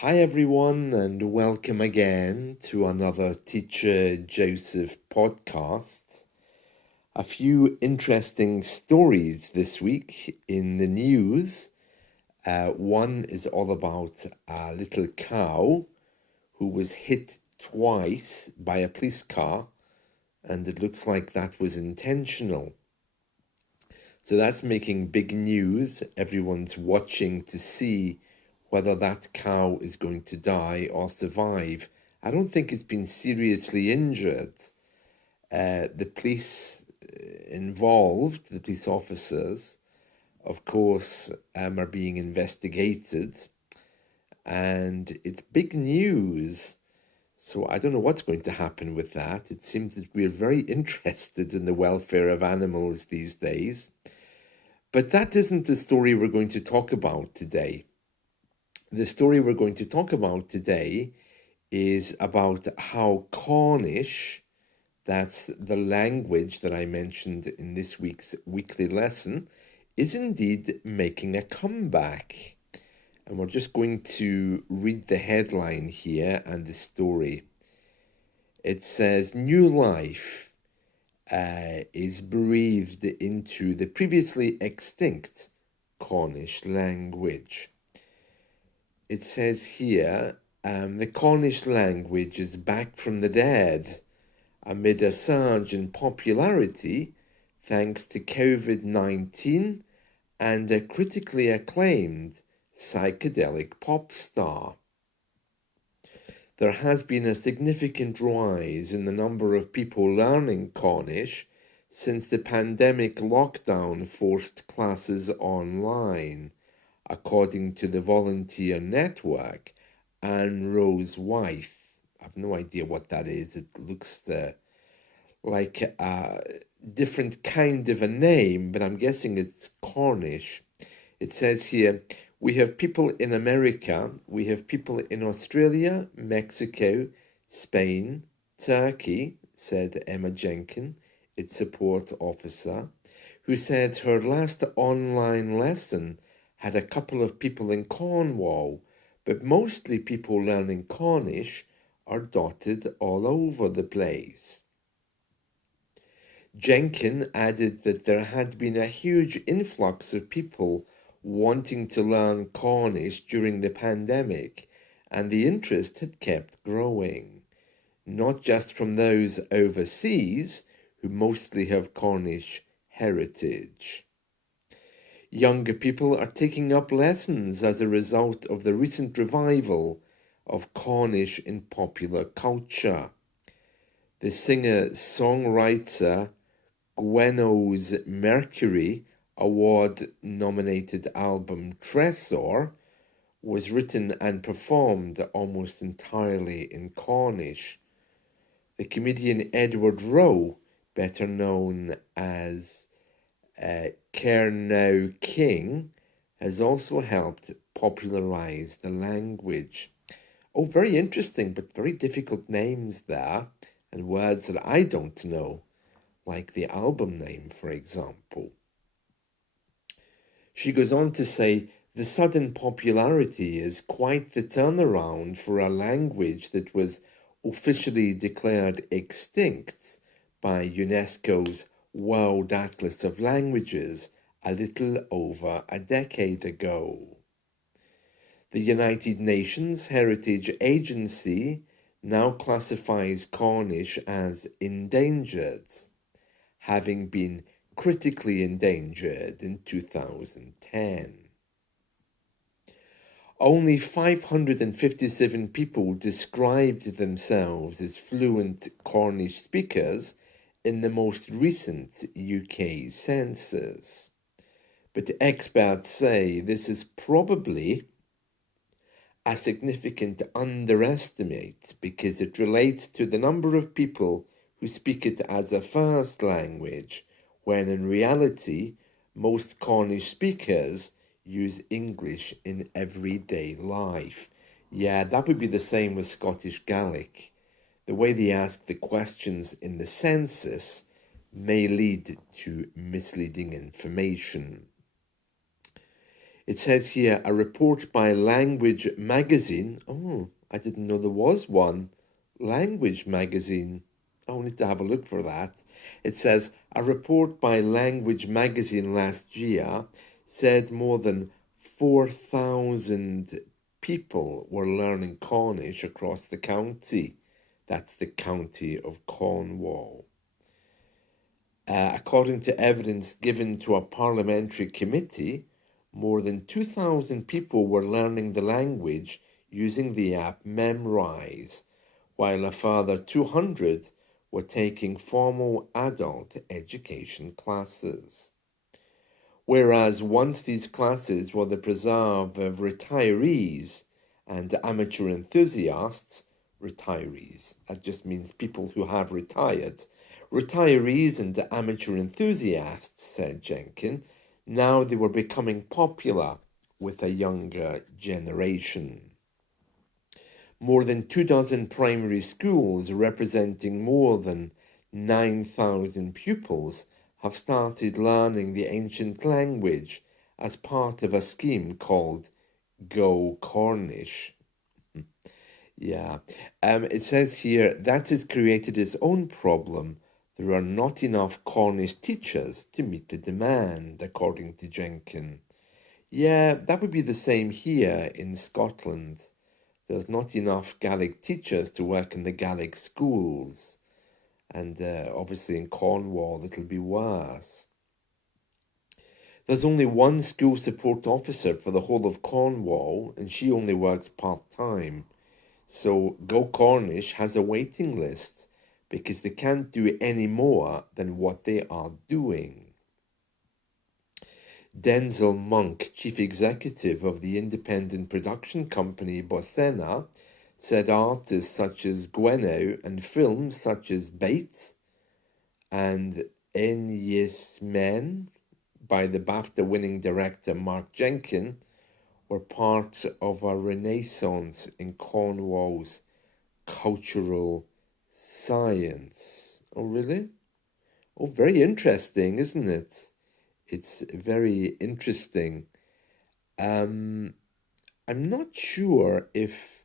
Hi, everyone, and welcome again to another Teacher Joseph podcast. A few interesting stories this week in the news. One is all about a little cow who was hit twice by a police car, and it looks like that was intentional. So that's making big news. Everyone's watching to see whether that cow is going to die or survive. I don't think it's been seriously injured. The police involved, the police officers, of course, are being investigated, and it's big news. So I don't know what's going to happen with that. It seems that we're very interested in the welfare of animals these days. But that isn't the story we're going to talk about today. The story we're going to talk about today is about how Cornish, that's the language that I mentioned in this week's weekly lesson, is indeed making a comeback. And we're just going to read the headline here and the story. It says, New life is breathed into the previously extinct Cornish language. It says here, the Cornish language is back from the dead amid a surge in popularity thanks to COVID-19 and a critically acclaimed psychedelic pop star. There has been a significant rise in the number of people learning Cornish since the pandemic lockdown forced classes online, according to the volunteer network Anne Rose Wyeth. I've no idea what that is. It looks like a different kind of a name, but I'm guessing it's Cornish. It says here, we have people in America, we have people in Australia, Mexico, Spain, Turkey, said Emma Jenkin, its support officer, who said her last online lesson had a couple of people in Cornwall, but mostly people learning Cornish are dotted all over the place. Jenkin added that there had been a huge influx of people wanting to learn Cornish during the pandemic, and the interest had kept growing, not just from those overseas who mostly have Cornish heritage. Younger people are taking up lessons as a result of the recent revival of Cornish in popular culture. The singer-songwriter Gwenno's Mercury Award-nominated album Tresor was written and performed almost entirely in Cornish. The comedian Edward Rowe, better known as Cernow King, has also helped popularize the language. Oh, very interesting, but very difficult names there, and words that I don't know, like the album name, for example. She goes on to say, the sudden popularity is quite the turnaround for a language that was officially declared extinct by UNESCO's World Atlas of Languages a little over a decade ago. The United Nations Heritage Agency now classifies Cornish as endangered, having been critically endangered in 2010. Only 557 people described themselves as fluent Cornish speakers in the most recent UK census. But experts say this is probably a significant underestimate because it relates to the number of people who speak it as a first language, when in reality, most Cornish speakers use English in everyday life. Yeah, that would be the same with Scottish Gaelic. The way they ask the questions in the census may lead to misleading information. It says here, a report by Language Magazine. Oh, I didn't know there was one. Language Magazine. I'll need to have a look for that. It says, a report by Language Magazine last year said more than 4,000 people were learning Cornish across the county. That's the county of Cornwall. According to evidence given to a parliamentary committee, more than 2,000 people were learning the language using the app Memrise, while a further 200 were taking formal adult education classes. Whereas once these classes were the preserve of retirees and amateur enthusiasts, retirees, that just means people who have retired, retirees and amateur enthusiasts, said Jenkin, now they were becoming popular with a younger generation. More than 24 primary schools representing more than 9,000 pupils have started learning the ancient language as part of a scheme called Go Cornish. Yeah, it says here that has created its own problem. There are not enough Cornish teachers to meet the demand, according to Jenkin. Yeah, that would be the same here in Scotland. There's not enough Gaelic teachers to work in the Gaelic schools. And obviously in Cornwall, it'll be worse. There's only one school support officer for the whole of Cornwall, and she only works part-time. So Go Cornish has a waiting list because they can't do any more than what they are doing. Denzel Monk, chief executive of the independent production company Bosena, said artists such as Gwenno and films such as Bates and En Yes Men by the BAFTA-winning director Mark Jenkin were part of a renaissance in Cornwall's cultural science. Oh, really? Oh, very interesting, isn't it? It's very interesting. I'm not sure if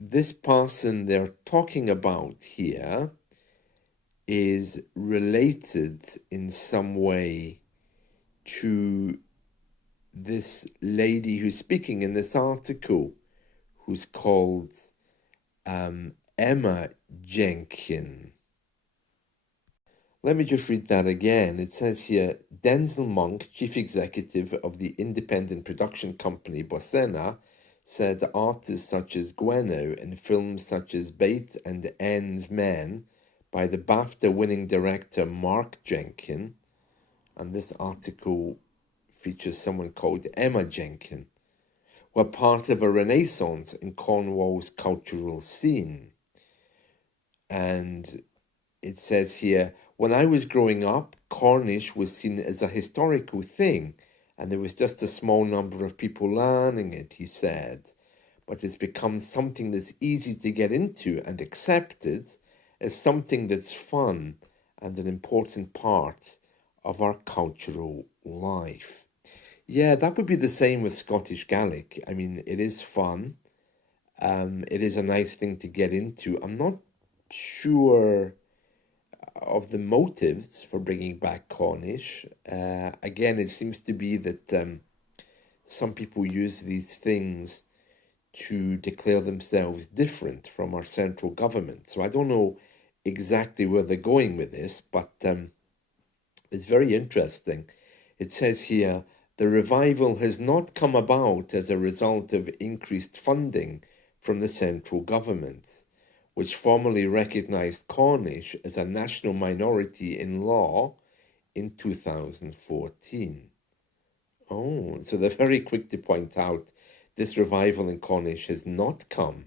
this person they're talking about here is related in some way to this lady who's speaking in this article, who's called Emma Jenkin. Let me just read that again. It says here, Denzel Monk, chief executive of the independent production company Bosena, said artists such as Gwenno and films such as Bait and Ends Men by the BAFTA-winning director Mark Jenkin, and this article features someone called Emma Jenkin, were part of a renaissance in Cornwall's cultural scene. And it says here, when I was growing up, Cornish was seen as a historical thing, and there was just a small number of people learning it, he said. But it's become something that's easy to get into and accepted as something that's fun and an important part of our cultural life. Yeah, that would be the same with Scottish Gaelic. I mean, it is fun. It is a nice thing to get into. I'm not sure of the motives for bringing back Cornish. Again, it seems to be that some people use these things to declare themselves different from our central government. So I don't know exactly where they're going with this, but it's very interesting. It says here, the revival has not come about as a result of increased funding from the central government, which formally recognised Cornish as a national minority in law in 2014. Oh, so they're very quick to point out this revival in Cornish has not come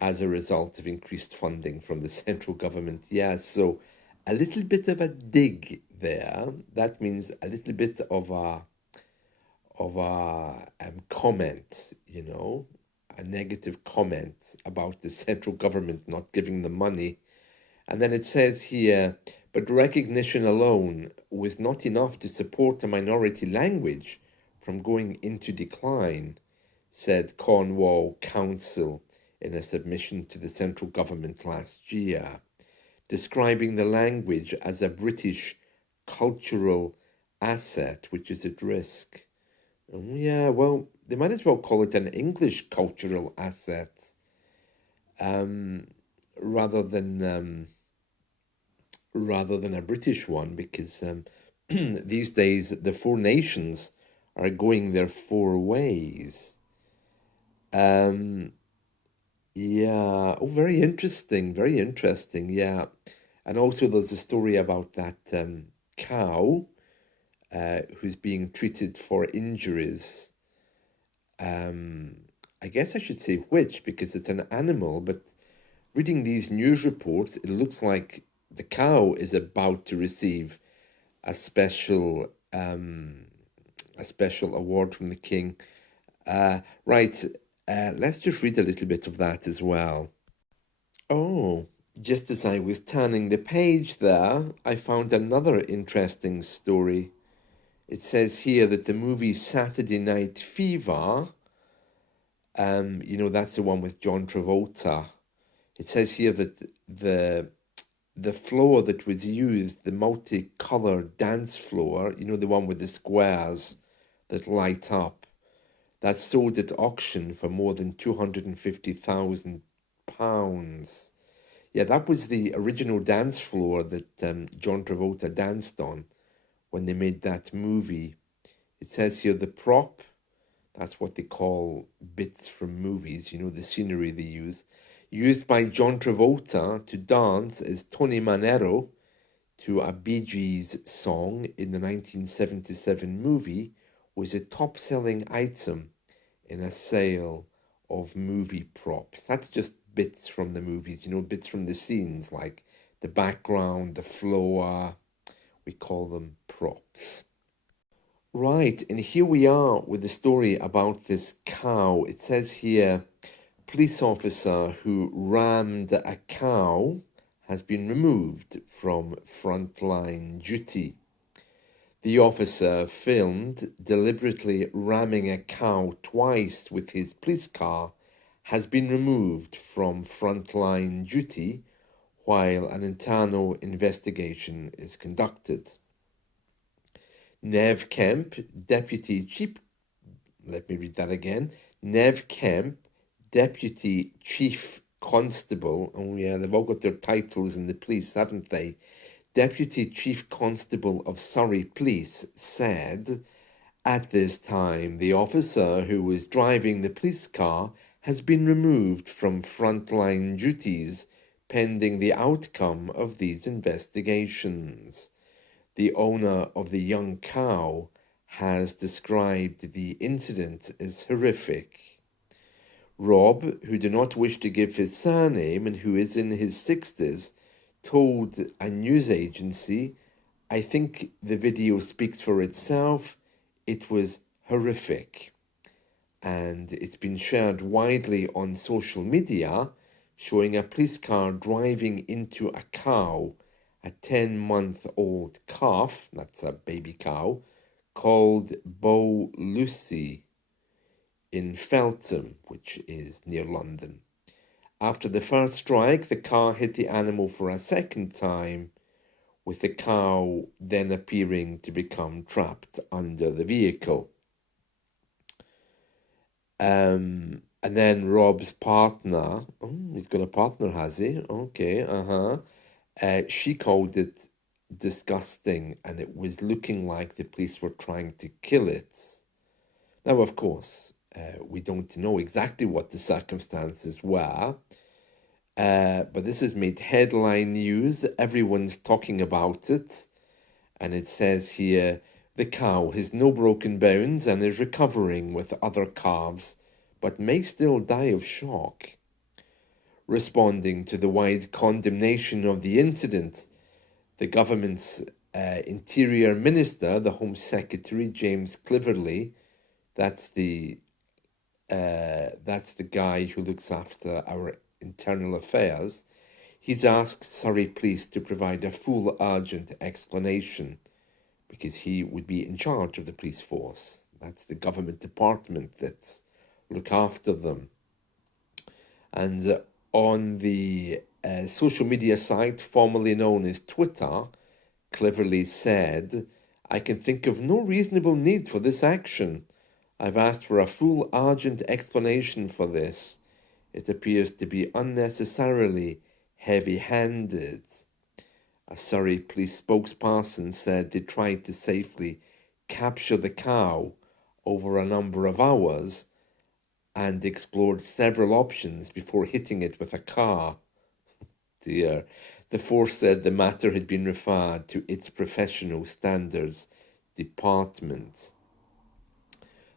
as a result of increased funding from the central government. Yeah, so a little bit of a dig there. That means a little bit of a comment, you know, a negative comment about the central government not giving them money. And then it says here, but recognition alone was not enough to support a minority language from going into decline, said Cornwall Council in a submission to the central government last year, describing the language as a British cultural asset which is at risk. Yeah, well, they might as well call it an English cultural asset um, rather than a British one, because these days the four nations are going their four ways. Yeah, oh, very interesting, very interesting. Yeah, and also there's a story about that cow who's being treated for injuries. I guess I should say which, because it's an animal, but reading these news reports, it looks like the cow is about to receive a special award from the king. Right, let's just read a little bit of that as well. Oh, just as I was turning the page there, I found another interesting story. It says here that the movie Saturday Night Fever, that's the one with John Travolta. It says here that the floor that was used, the multicolored dance floor, the one with the squares that light up, that's sold at auction for more than £250,000. Yeah, that was the original dance floor that John Travolta danced on when they made that movie. It says here the prop, that's what they call bits from movies, the scenery they use, used by John Travolta to dance as Tony Manero to a Bee Gees song in the 1977 movie, was a top-selling item in a sale of movie props. That's just bits from the movies, bits from the scenes, like the background, the floor. We call them props. Right, and here we are with the story about this cow. It says here, police officer who rammed a cow has been removed from frontline duty. The officer, filmed deliberately ramming a cow twice with his police car, has been removed from frontline duty while an internal investigation is conducted. Nev Kemp, Deputy Chief, let me read that again. Nev Kemp, Deputy Chief Constable, oh yeah, they've all got their titles in the police, haven't they? Deputy Chief Constable of Surrey Police said, at this time, the officer who was driving the police car has been removed from frontline duties pending the outcome of these investigations. The owner of the young cow has described the incident as horrific. Rob, who did not wish to give his surname and who is in his 60s, told a news agency, I think the video speaks for itself. It was horrific. And it's been shared widely on social media, showing a police car driving into a cow, a 10-month-old calf, that's a baby cow, called Bo Lucy in Feltham, which is near London. After the first strike, the car hit the animal for a second time, with the cow then appearing to become trapped under the vehicle. And then Rob's partner, oh, he's got a partner, has he? Okay, she called it disgusting, and it was looking like the police were trying to kill it. Now, of course, we don't know exactly what the circumstances were, but this has made headline news. Everyone's talking about it, and it says here, the cow has no broken bones and is recovering with other calves, but may still die of shock. Responding to the wide condemnation of the incident, the government's Interior Minister, the Home Secretary, James Cleverly, that's the guy who looks after our internal affairs, he's asked Surrey Police to provide a full urgent explanation, because he would be in charge of the police force That's the government department that look after them. And on the social media site formerly known as Twitter, cleverly said, "I can think of no reasonable need for this action. I've asked for a full, urgent explanation for this. It appears to be unnecessarily heavy-handed." A Surrey police spokesperson said they tried to safely capture the cow over a number of hours and explored several options before hitting it with a car. Dear. The force said the matter had been referred to its professional standards department.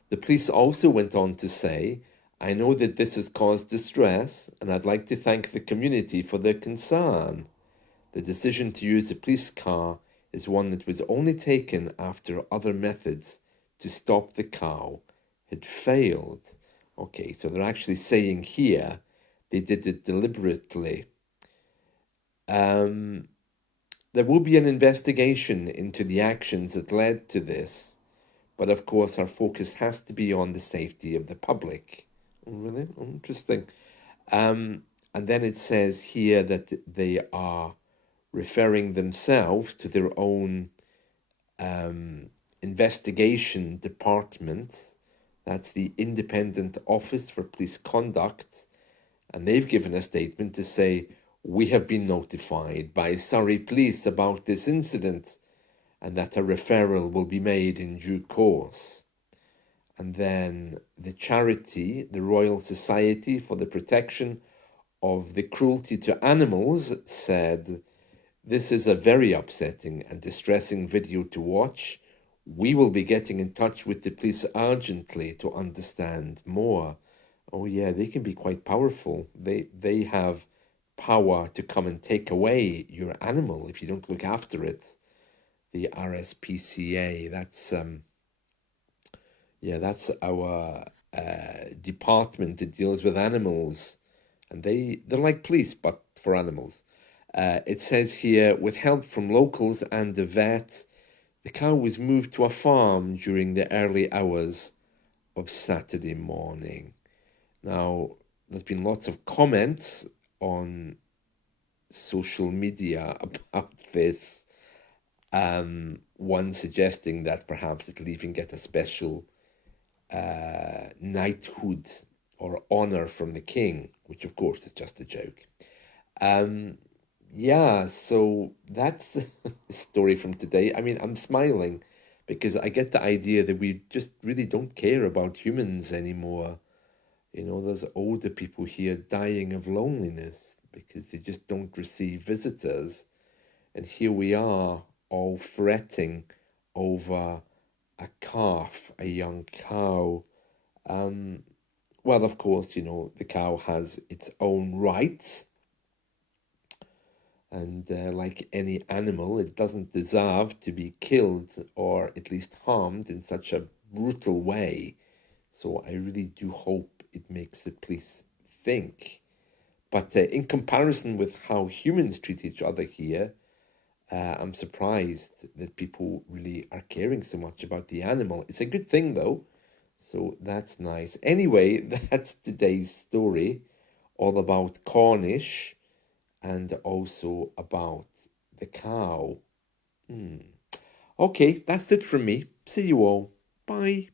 The police also went on to say, "I know that this has caused distress, and I'd like to thank the community for their concern. The decision to use the police car is one that was only taken after other methods to stop the cow had failed." Okay, so they're actually saying here they did it deliberately. There will be an investigation into the actions that led to this, but of course our focus has to be on the safety of the public. Really interesting. And then it says here that they are referring themselves to their own investigation department. That's the Independent Office for Police Conduct. And they've given a statement to say, "We have been notified by Surrey Police about this incident and that a referral will be made in due course." And then the charity, the Royal Society for the Protection of the Cruelty to Animals, said, "This is a very upsetting and distressing video to watch. We will be getting in touch with the police urgently to understand more." Oh yeah, they can be quite powerful. They have power to come and take away your animal if you don't look after it. The RSPCA, that's our department that deals with animals, and they're like police but for animals. It says here, with help from locals and a vet, the cow was moved to a farm during the early hours of Saturday morning. Now, there's been lots of comments on social media about this. One suggesting that perhaps it'll even get a special knighthood or honor from the king, which of course is just a joke. Yeah, so that's the story from today. I mean, I'm smiling because I get the idea that we just really don't care about humans anymore. You know, there's older people here dying of loneliness because they just don't receive visitors. And here we are all fretting over a calf, a young cow. Well, of course, you know, the cow has its own rights. And like any animal, it doesn't deserve to be killed or at least harmed in such a brutal way. So I really do hope it makes the police think. But in comparison with how humans treat each other here, I'm surprised that people really are caring so much about the animal. It's a good thing though, so that's nice. Anyway, that's today's story, all about Cornish and also about the cow. Okay, that's it from me. See you all. Bye.